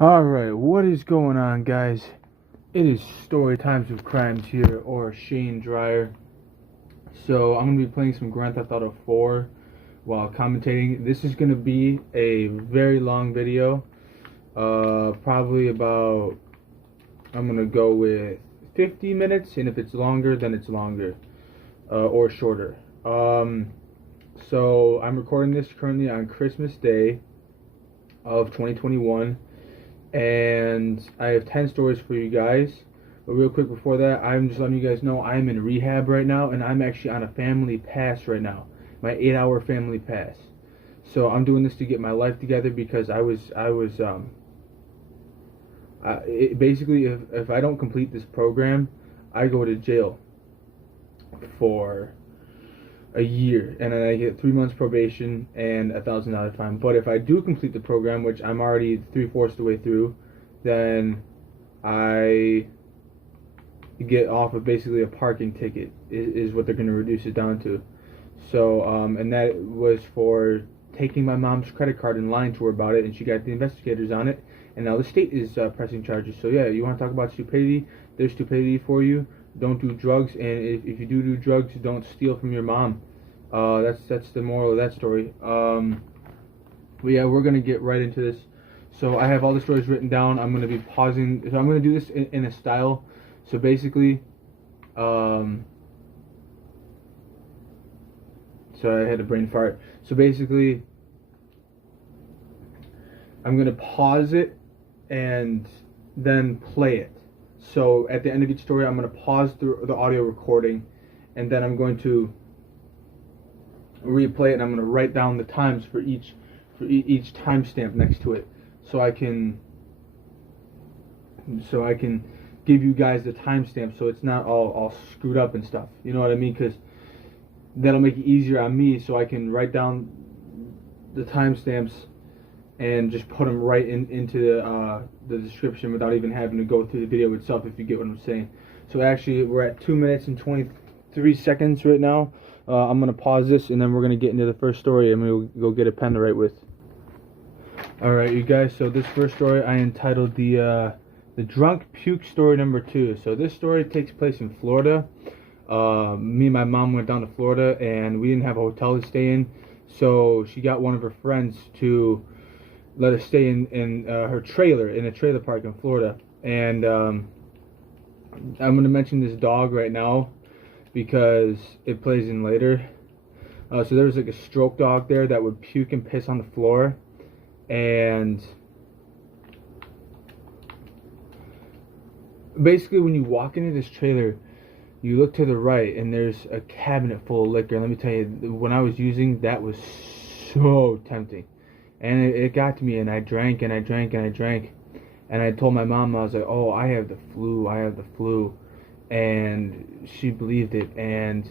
Alright, what is going on, guys? It is Storytimes with Crimes here, or Shane Dryer. So, I'm going to be playing some Grand Theft Auto 4 while commentating. This is going to be a very long video. Probably about, I'm going to go with 50 minutes, and if it's longer, then it's longer, or shorter. So, I'm recording this currently on Christmas Day of 2021. And I have 10 stories for you guys. But real quick before that, I'm just letting you guys know I'm in rehab right now, and I'm actually on a family pass right now, my 8-hour family pass. So I'm doing this to get my life together because basically if I don't complete this program, I go to jail for a year, and then I get 3 months probation and $1,000 fine. But if I do complete the program, which I'm already 3/4 the way through, then I get off of basically a parking ticket is what they're going to reduce it down to. So and that was for taking my mom's credit card and lying to her about it, and she got the investigators on it, and now the state is pressing charges. So yeah, you want to talk about stupidity? There's stupidity for you. Don't do drugs, and if you do drugs, don't steal from your mom. That's the moral of that story. But yeah, we're gonna get right into this. So I have all the stories written down. I'm gonna be pausing. So I'm gonna do this in a style. So basically, sorry, I had a brain fart. So basically, I'm gonna pause it and then play it. So at the end of each story, I'm going to pause the audio recording, and then I'm going to replay it, and I'm going to write down the times for each timestamp next to it, so I can give you guys the timestamp, so it's not all screwed up and stuff. You know what I mean? Because that'll make it easier on me, so I can write down the timestamps and just put them right into the description without even having to go through the video itself, if you get what I'm saying. So actually, we're at 2 minutes and 23 seconds right now. I'm going to pause this, and then we're going to get into the first story, and we'll go get a pen to write with. Alright, you guys, so this first story I entitled the Drunk Puke Story number 2. So this story takes place in Florida. Me and my mom went down to Florida, and we didn't have a hotel to stay in, so she got one of her friends to let us stay in her trailer, in a trailer park in Florida. And I'm going to mention this dog right now because it plays in later. So there was like a stroke dog there that would puke and piss on the floor. And basically when you walk into this trailer, you look to the right and there's a cabinet full of liquor. And let me tell you, when I was using, that was so tempting. And it got to me, and I drank, and I drank, and I drank. And I told my mom, I was like, oh, I have the flu. And she believed it, and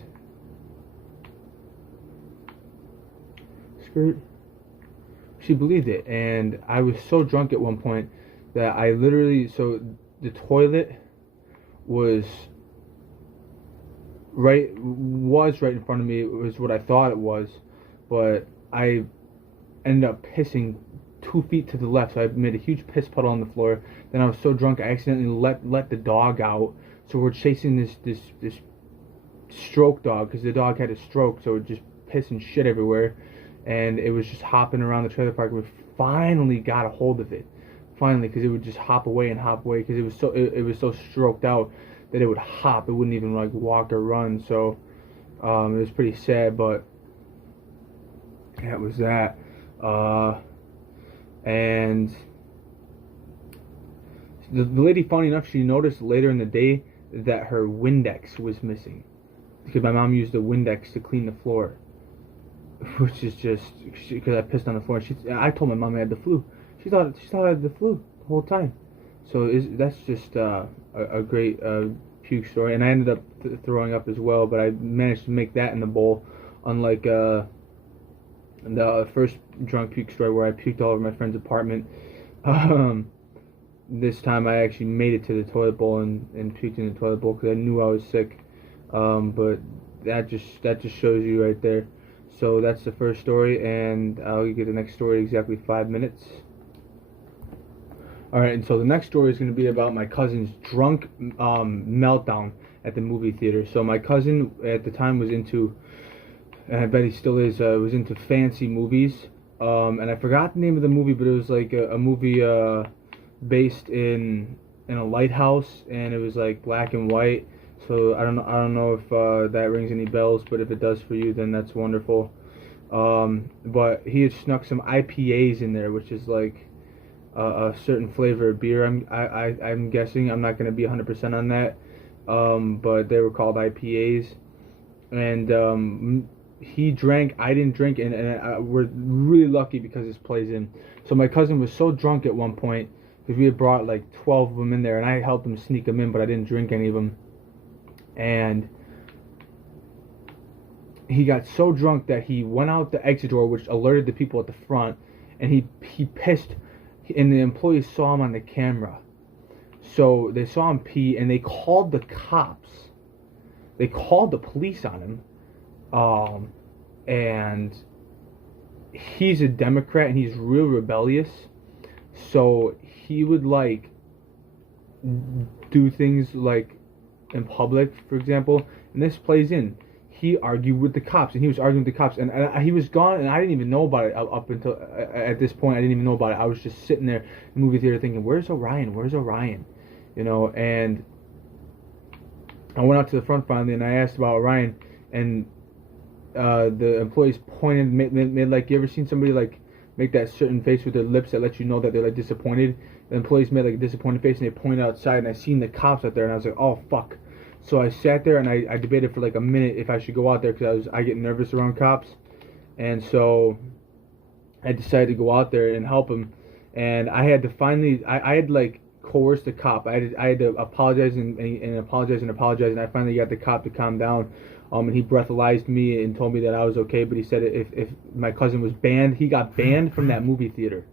she believed it. And I was so drunk at one point that I literally, so the toilet was right in front of me. It was what I thought it was, but I ended up pissing 2 feet to the left, so I made a huge piss puddle on the floor. Then I was so drunk I accidentally let the dog out. So we're chasing this stroke dog, because the dog had a stroke, so it just piss and shit everywhere, and it was just hopping around the trailer park. We finally got a hold of it, because it would just hop away, because it was so stroked out that it would hop. It wouldn't even like walk or run. So it was pretty sad, but that was that. And the lady, funny enough, she noticed later in the day that her Windex was missing, because my mom used the Windex to clean the floor, which is just because I pissed on the floor. I told my mom I had the flu. She thought I had the flu the whole time. So that's just a great puke story. And I ended up throwing up as well, but I managed to make that in the bowl, unlike the first drunk puke story where I puked all over my friend's apartment. This time I actually made it to the toilet bowl and puked in the toilet bowl because I knew I was sick. But that just shows you right there. So that's the first story, and I'll get the next story in exactly 5 minutes. All right, and so the next story is going to be about my cousin's drunk meltdown at the movie theater. So my cousin at the time was into, and I bet he still is, was into fancy movies. And I forgot the name of the movie, but it was like a movie based in a lighthouse, and it was like black and white. So I don't know if that rings any bells, but if it does for you, then that's wonderful. But he had snuck some IPAs in there, which is like a certain flavor of beer. I'm guessing. I'm not gonna be 100% on that. But they were called IPAs, and he drank. I didn't drink, and we're really lucky because this plays in. So my cousin was so drunk at one point because we had brought like 12 of them in there, and I helped him sneak them in, but I didn't drink any of them. And he got so drunk that he went out the exit door, which alerted the people at the front, and he pissed, and the employees saw him on the camera. So they saw him pee, and they called the cops. They called the police on him, and he's a Democrat, and he's real rebellious. So he would like do things like in public, for example, and this plays in. He argued with the cops, and he was arguing with the cops, and he was gone, and I didn't even know about it up until at this point. I didn't even know about it. I was just sitting there in the movie theater thinking, "Where's Orion? Where's Orion?" You know. And I went out to the front finally, and I asked about Orion, and the employees pointed, made like, you ever seen somebody like make that certain face with their lips that lets you know that they're like disappointed? The employees made like a disappointed face, and they pointed outside, and I seen the cops out there, and I was like, "Oh fuck." So I sat there and I debated for like a minute if I should go out there because I get nervous around cops, and so I decided to go out there and help him. And I had to finally I had like coerced the cop. I had to apologize and apologize and apologize, and I finally got the cop to calm down. And he breathalyzed me and told me that I was okay. But he said if my cousin was banned, he got banned from that movie theater.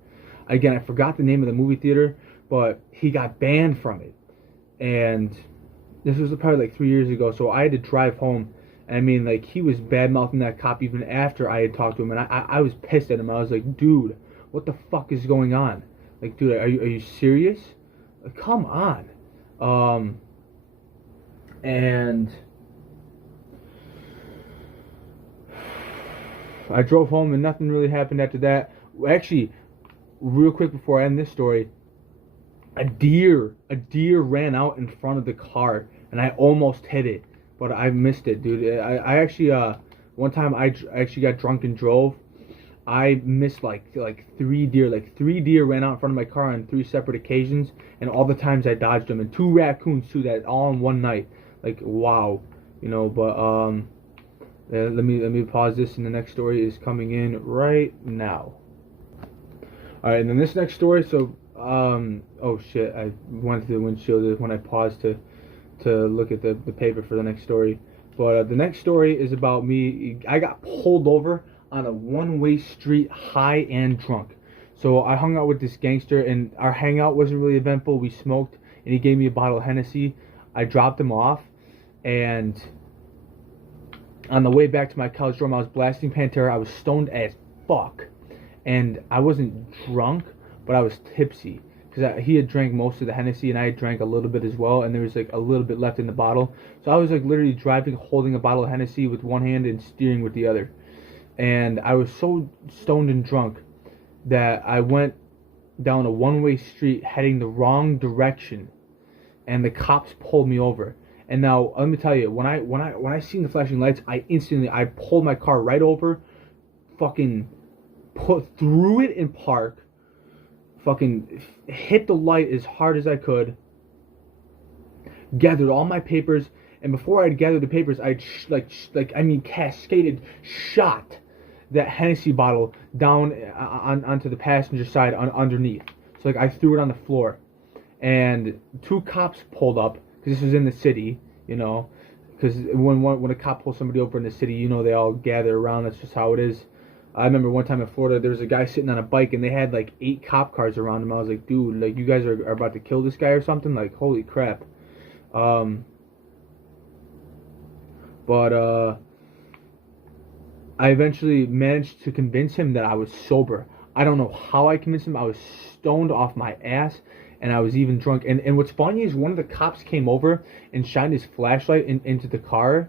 Again, I forgot the name of the movie theater, but he got banned from it, and this was probably like 3 years ago, so I had to drive home. And I mean, like, he was bad-mouthing that cop even after I had talked to him, and I was pissed at him. I was like, dude, what the fuck is going on? Like, dude, are you serious? Like, come on. And I drove home, and nothing really happened after that. Actually, real quick before I end this story, a deer ran out in front of the car, and I almost hit it, but I missed it, dude. I actually one time I actually got drunk and drove. I missed like 3 deer. Like 3 deer ran out in front of my car on 3 separate occasions, and all the times I dodged them, and 2 raccoons too. That all in one night. Like, wow, you know. But let me pause this, and the next story is coming in right now. All right, and then this next story. So. Oh shit, I went to the windshield when I paused to look at the paper for the next story. But the next story is about me. I got pulled over on a one-way street high and drunk. So I hung out with this gangster, and our hangout wasn't really eventful. We smoked, and he gave me a bottle of Hennessy. I dropped him off, and on the way back to my college dorm, I was blasting Pantera. I was stoned as fuck, and I wasn't drunk, but I was tipsy because he had drank most of the Hennessy, and I had drank a little bit as well, and there was like a little bit left in the bottle. So I was like literally driving, holding a bottle of Hennessy with one hand and steering with the other. And I was so stoned and drunk that I went down a one-way street heading the wrong direction, and the cops pulled me over. And now let me tell you, when I seen the flashing lights, I pulled my car right over, fucking put through it in park. Fucking hit the light as hard as I could, gathered all my papers, and before I'd gathered the papers, I'd cascaded, shot that Hennessy bottle down onto the passenger side underneath. So like I threw it on the floor, and 2 cops pulled up because this was in the city, you know, because when a cop pulls somebody over in the city, you know, they all gather around. That's just how it is. I remember one time in Florida, there was a guy sitting on a bike, and they had like 8 cop cars around him. I was like, dude, like, you guys are about to kill this guy or something? Like, holy crap. But I eventually managed to convince him that I was sober. I don't know how I convinced him. I was stoned off my ass, and I was even drunk. And what's funny is one of the cops came over and shined his flashlight into the car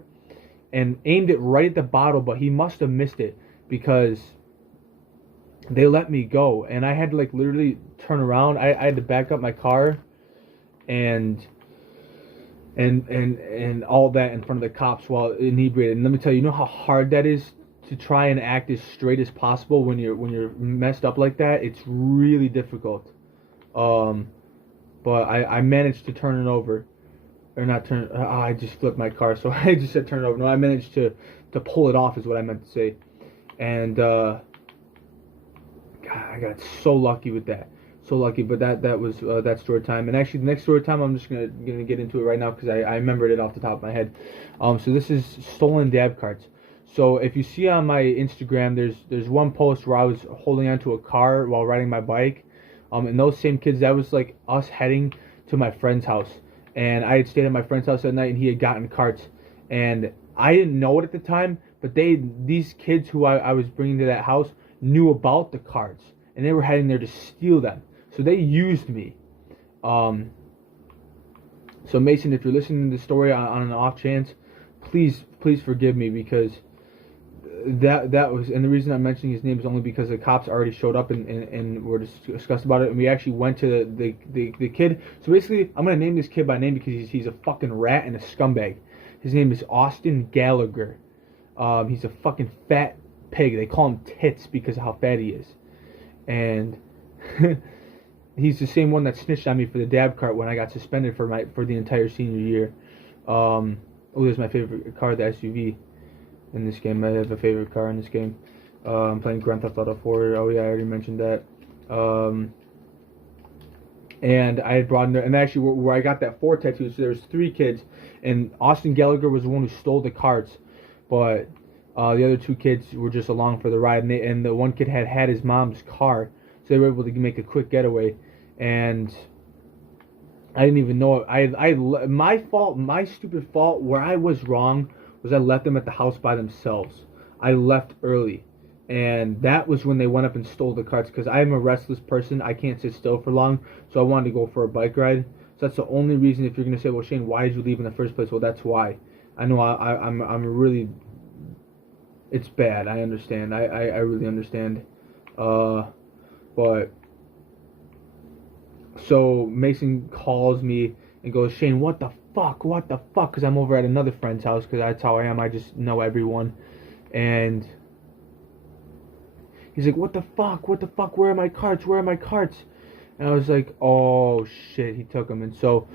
and aimed it right at the bottle, but he must have missed it because they let me go. And I had to like literally turn around. I had to back up my car and all that in front of the cops while inebriated. And let me tell you, you know how hard that is to try and act as straight as possible when you're messed up like that. It's really difficult. But I managed to turn it over, or not turn. I just flipped my car, so I just said turn it over. No, I managed to pull it off, is what I meant to say. And God, I got so lucky with that. So lucky, but that was that story time. And actually, the next story time, I'm just gonna get into it right now because I remembered it off the top of my head. So this is stolen dab carts. So if you see on my Instagram, there's one post where I was holding onto a car while riding my bike. And those same kids, that was like us heading to my friend's house. And I had stayed at my friend's house that night, and he had gotten carts. And I didn't know it at the time, but these kids who I was bringing to that house knew about the carts, and they were heading there to steal them. So they used me. So Mason, if you're listening to the story on an off chance, please forgive me, because that was, and the reason I'm mentioning his name is only because the cops already showed up and were discussed about it, and we actually went to the kid. So basically, I'm gonna name this kid by name because he's a fucking rat and a scumbag. His name is Austin Gallagher. He's a fucking fat pig. They call him Tits because of how fat he is, and he's the same one that snitched on me for the dab cart when I got suspended for the entire senior year. There's my favorite car, the SUV. In this game, I have a favorite car in this game. I'm playing Grand Theft Auto 4. Oh yeah, I already mentioned that. And I had brought in there, and actually where I got that 4 tattoo, so there's 3 kids, and Austin Gallagher was the one who stole the carts, but the other 2 kids were just along for the ride, and the one kid had his mom's car, so they were able to make a quick getaway, and I didn't even know it. My stupid fault, where I was wrong, was I left them at the house by themselves. I left early, and that was when they went up and stole the carts, because I'm a restless person. I can't sit still for long, so I wanted to go for a bike ride. So that's the only reason. If you're going to say, well, Shane, why did you leave in the first place? Well, that's why. I know I'm really, it's bad. I understand. I really understand. But so Mason calls me and goes, Shane, what the fuck, because I'm over at another friend's house, because that's how I am. I just know everyone. And he's like, what the fuck, where are my carts, and I was like, oh shit, he took them. And so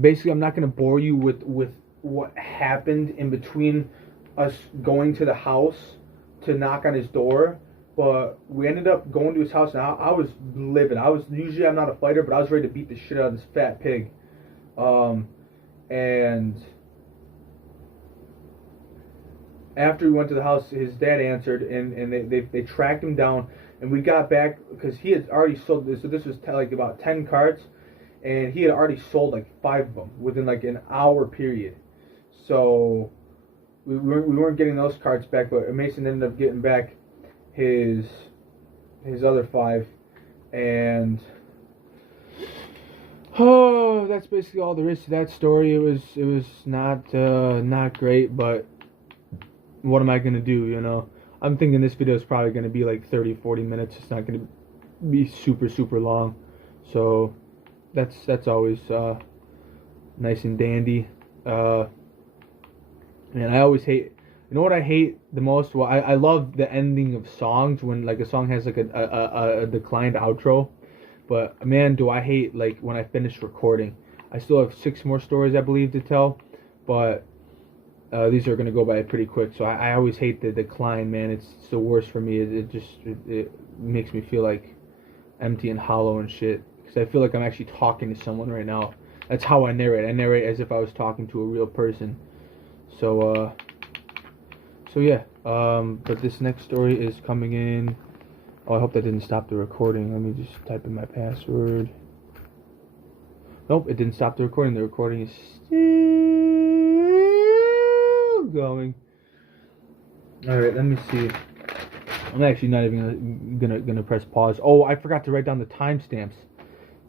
basically, I'm not going to bore you with what happened in between us going to the house to knock on his door, but we ended up going to his house, and I was livid. Usually I'm not a fighter, but I was ready to beat the shit out of this fat pig. And after we went to the house, his dad answered, and they tracked him down, and we got back, because he had already sold this, so this was like about 10 carts, and he had already sold like 5 of them within like an hour period. So we weren't getting those carts back, but Mason ended up getting back his other 5, and oh, that's basically all there is to that story. It was not great, but what am I gonna do, you know? I'm thinking this video is probably gonna be like 30-40 minutes. It's not gonna be super long, so that's always nice and dandy. And I always hate, you know what I hate the most? Well, I love the ending of songs when like a song has like a declined outro. But man, do I hate like when I finish recording. I still have 6 more stories, I believe, to tell, but these are gonna go by pretty quick. So I always hate the decline, man. It's the worst for me. It makes me feel like empty and hollow and shit, because I feel like I'm actually talking to someone right now. That's how I narrate. I narrate as if I was talking to a real person. So yeah. But this next story is coming in. Oh, I hope that didn't stop the recording. Let me just type in my password. Nope, it didn't stop the recording. The recording is still going. Alright, let me see. I'm actually not even gonna press pause. Oh, I forgot to write down the timestamps.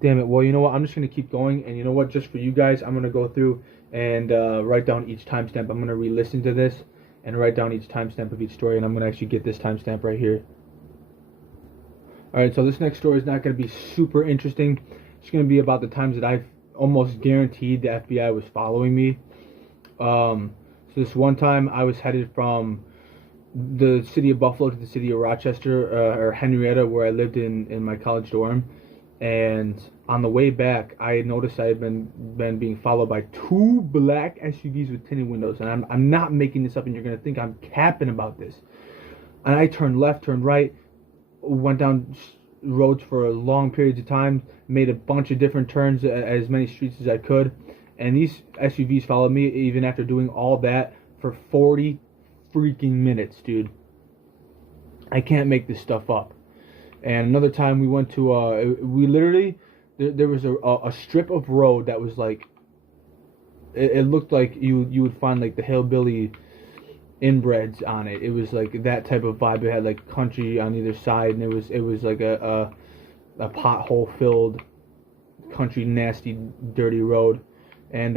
Damn it. Well, you know what? I'm just gonna keep going, and you know what? Just for you guys, I'm gonna go through and write down each timestamp. I'm gonna re-listen to this and write down each timestamp of each story, and I'm gonna actually get this timestamp right here. All right. So this next story is not gonna be super interesting. It's gonna be about the times that I've almost guaranteed the FBI was following me. So this one time I was headed from the city of Buffalo to the city of Rochester, or Henrietta, where I lived in my college dorm. And on the way back, I noticed I had been being followed by 2 black SUVs with tinted windows. And I'm not making this up, and you're going to think I'm capping about this. And I turned left, turned right, went down roads for long periods of time, made a bunch of different turns, as many streets as I could. And these SUVs followed me even after doing all that for 40 freaking minutes, dude. I can't make this stuff up. And another time we went to, we literally, there was a strip of road that was like, it looked like you would find like the hillbilly inbreds on it. It was like that type of vibe. It had like country on either side, and it was like a pothole filled country, nasty, dirty road. And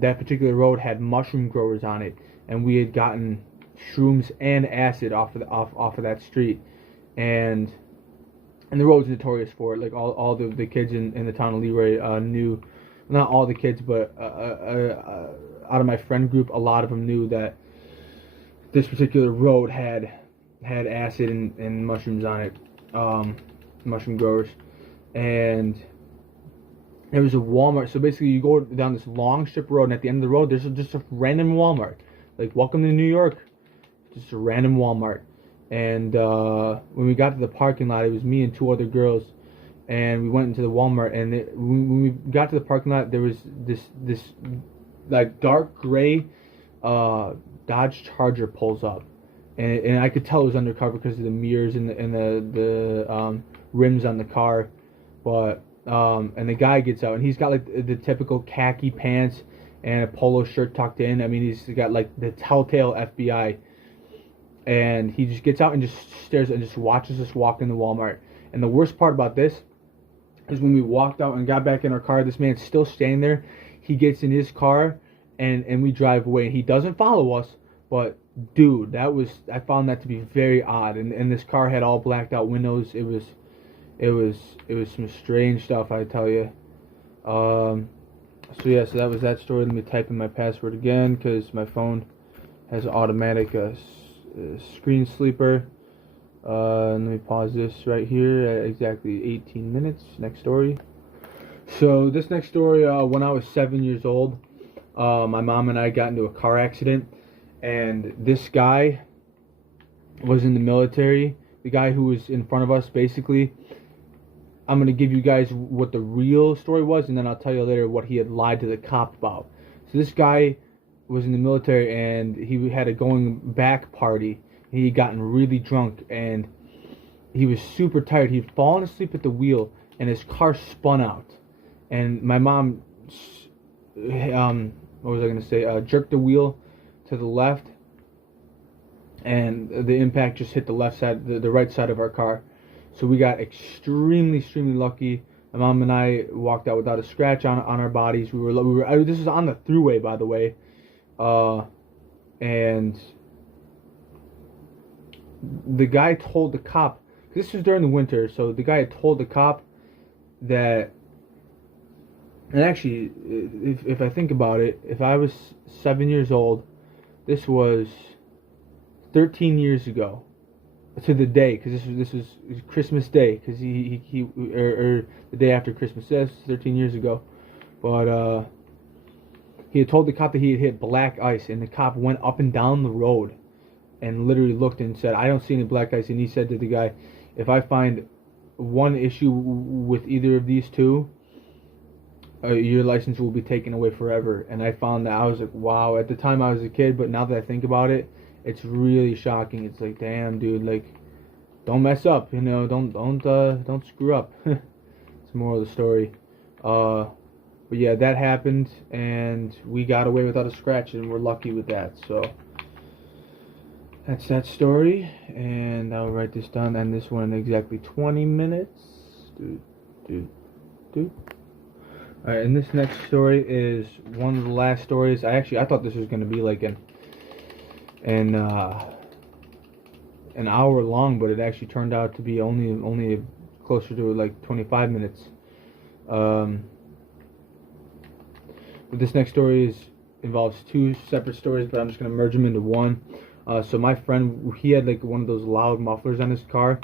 that particular road had mushroom growers on it, and we had gotten shrooms and acid off of that street, and the road's notorious for it. Like all the kids in the town of Leroy knew, not all the kids, but out of my friend group, a lot of them knew that this particular road had acid and mushrooms on it, mushroom growers. And there was a Walmart. So basically you go down this long strip road, and at the end of the road there's just a random Walmart. Like, welcome to New York. Just a random Walmart. And when we got to the parking lot, it was me and 2 other girls, and we went into the Walmart. And when we got to the parking lot, there was this like dark gray Dodge Charger pulls up, and I could tell it was undercover because of the mirrors and the rims on the car. But and the guy gets out, and he's got like the typical khaki pants and a polo shirt tucked in. I mean, he's got like the telltale FBI. And he just gets out and just stares and just watches us walk in the Walmart. And the worst part about this is when we walked out and got back in our car, this man's still standing there. He gets in his car and we drive away. And he doesn't follow us, but dude, I found that to be very odd. And this car had all blacked out windows. It was some strange stuff, I tell you. So that was that story. Let me type in my password again, because my phone has automatic screen sleeper. Let me pause this right here at exactly 18 minutes. Next story. So this next story, when I was 7 years old, my mom and I got into a car accident, and this guy was in the military. The guy who was in front of us, basically, I'm going to give you guys what the real story was, and then I'll tell you later what he had lied to the cop about. So this guy was in the military, and he had a going back party. He had gotten really drunk, and he was super tired. He'd fallen asleep at the wheel, and his car spun out. And my mom, what was I going to say, jerked the wheel to the left, and the impact just hit the left side, the right side of our car. So we got extremely lucky. My mom and I walked out without a scratch on our bodies. This was on the thruway, by the way. And the guy told the cop, this was during the winter, so the guy had told the cop that, and actually, if I think about it, if I was 7 years old, this was 13 years ago, to the day, because this was Christmas Day, because he the day after Christmas. That's 13 years ago, but he had told the cop that he had hit black ice, and the cop went up and down the road and literally looked and said, "I don't see any black ice." And he said to the guy, "If I find one issue with either of these two, your license will be taken away forever." And I found that, I was like, wow. At the time I was a kid, but now that I think about it, it's really shocking. It's like, damn, dude, like, don't mess up, you know, don't screw up. It's the moral of the story. But yeah, that happened, and we got away without a scratch, and we're lucky with that. So That's that story, and I'll write this down, and this one in exactly 20 minutes. Alright, and this next story is one of the last stories. I thought this was going to be like an hour long, but it actually turned out to be only closer to like 25 minutes. But this next story involves two separate stories, but I'm just going to merge them into one. So my friend, he had like one of those loud mufflers on his car,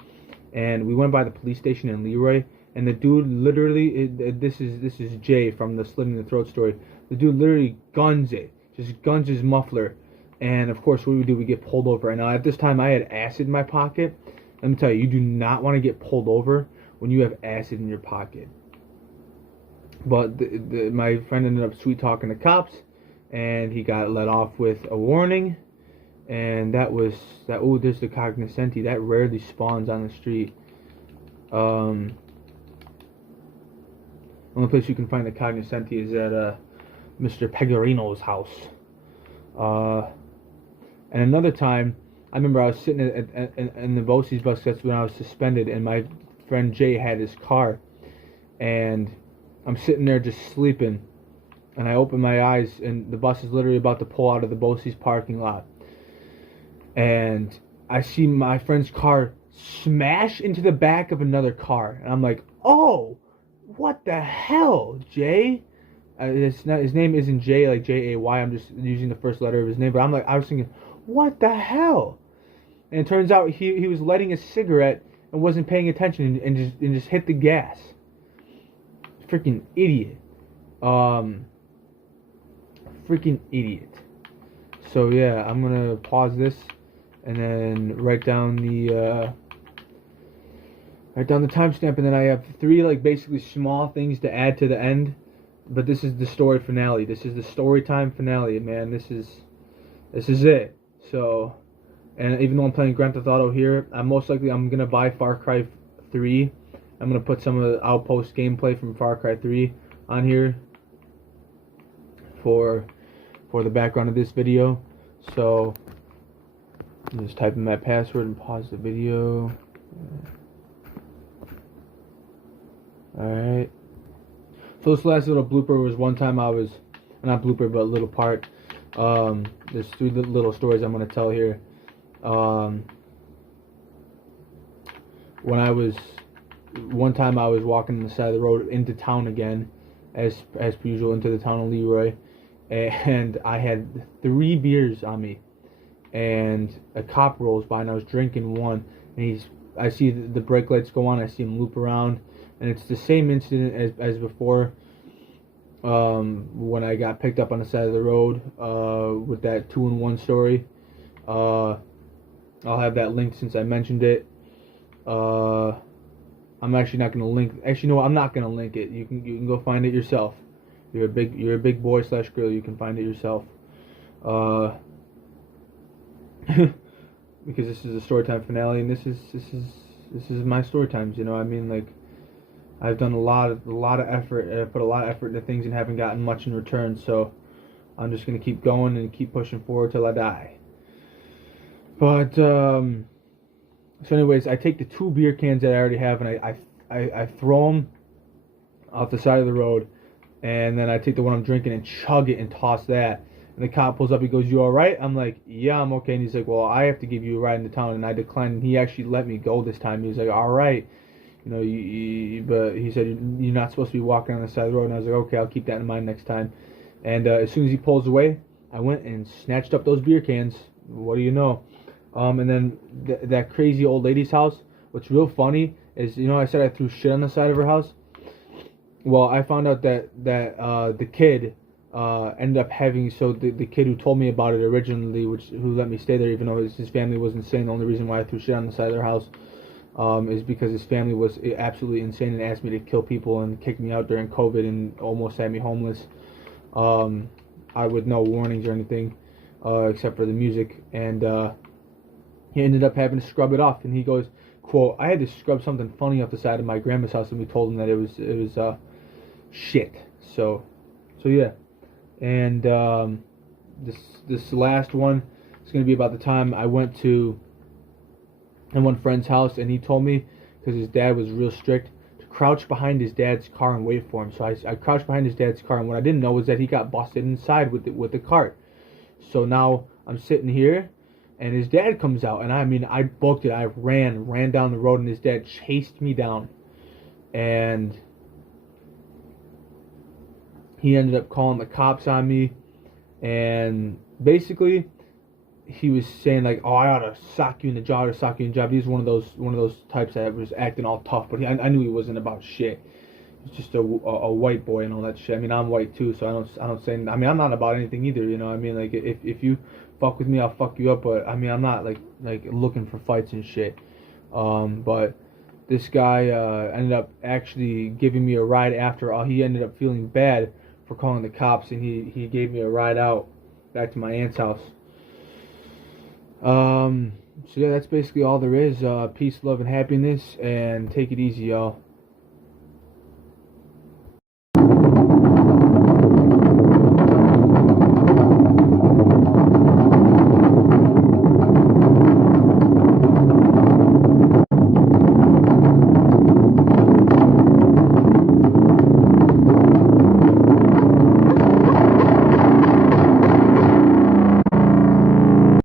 and we went by the police station in Leroy, and the dude literally, this is Jay from the Slit in the Throat story. The dude literally guns his muffler, and of course, what do? We get pulled over. And now at this time, I had acid in my pocket. Let me tell you, you do not want to get pulled over when you have acid in your pocket. But my friend ended up sweet talking the cops, and he got let off with a warning. And that was that. Oh, there's the cognoscenti. That rarely spawns on the street. Only place you can find the cognoscenti is at Mr. Pegorino's house. And another time, I remember I was sitting in the Bosie's bus. That's when I was suspended, and my friend Jay had his car, and I'm sitting there just sleeping, and I open my eyes, and the bus is literally about to pull out of the Bosie's parking lot, and I see my friend's car smash into the back of another car, and I'm like, oh, what the hell, Jay? His name isn't Jay, like Jay. I'm just using the first letter of his name, but I was thinking, what the hell? And it turns out he was lighting a cigarette and wasn't paying attention and just hit the gas. Freaking idiot. Freaking idiot. So yeah, I'm gonna pause this and then write down the timestamp, and then I have three like basically small things to add to the end. But this is the story finale. This is the story time finale, man. This is it. So, and even though I'm playing Grand Theft Auto here, I'm gonna buy Far Cry 3. I'm gonna put some of the Outpost gameplay from Far Cry 3 on here for the background of this video. So, I'm just type in my password and pause the video. Alright. So this last little blooper was one time I was, not blooper, but little part. There's three little stories I'm going to tell here. One time I was walking on the side of the road into town again, as per usual, into the town of Leroy, and I had 3 beers on me, and a cop rolls by, and I was drinking one, and I see the brake lights go on, I see him loop around, and it's the same incident as before, when I got picked up on the side of the road, with that 2-in-1 story. I'll have that linked since I mentioned it. I'm actually not gonna link. Actually, no, I'm not gonna link it. You can go find it yourself. You're a big boy / girl. You can find it yourself. Because this is a storytime finale, and this is my story times. You know, I mean, like, I've done a lot of effort, put a lot of effort into things, and haven't gotten much in return. So I'm just gonna keep going and keep pushing forward till I die. But so anyways, I take the 2 beer cans that I already have, and I throw them off the side of the road, and then I take the one I'm drinking and chug it and toss that. And the cop pulls up, he goes, "You alright?" I'm like, "Yeah, I'm okay." And he's like, "Well, I have to give you a ride into town," and I declined, and he actually let me go this time. He was like, "Alright, you know, but he said, you're not supposed to be walking on the side of the road." And I was like, "Okay, I'll keep that in mind next time." And as soon as he pulls away, I went and snatched up those beer cans. What do you know? And then that crazy old lady's house, what's real funny is, you know, I said I threw shit on the side of her house? Well, I found out that the kid ended up having, so the kid who told me about it originally, who let me stay there even though his family was insane. The only reason why I threw shit on the side of their house is because his family was absolutely insane and asked me to kill people and kick me out during COVID and almost had me homeless, with no warnings or anything, except for the music. And he ended up having to scrub it off, and he goes, quote, "I had to scrub something funny off the side of my grandma's house," and we told him that it was shit. So yeah. And this last one, it's going to be about the time I went to one friend's house, and he told me, because his dad was real strict, to crouch behind his dad's car and wait for him. So I crouched behind his dad's car, and what I didn't know was that he got busted inside with the cart. So now I'm sitting here, and his dad comes out, and I booked it. I ran down the road, and his dad chased me down, and he ended up calling the cops on me, and basically he was saying like, "Oh, I ought to sock you in the jaw or sock you in the jaw." He's one of those types that was acting all tough, but I knew he wasn't about shit. He's just a white boy and all that shit. I mean, I'm white too, so I don't say. I mean, I'm not about anything either. You know, I mean, like if you fuck with me, I'll fuck you up. But I mean, I'm not like looking for fights and shit. But this guy ended up actually giving me a ride after all. He ended up feeling bad for calling the cops, and he gave me a ride out back to my aunt's house. So yeah, that's basically all there is. Peace, love, and happiness, and take it easy, y'all.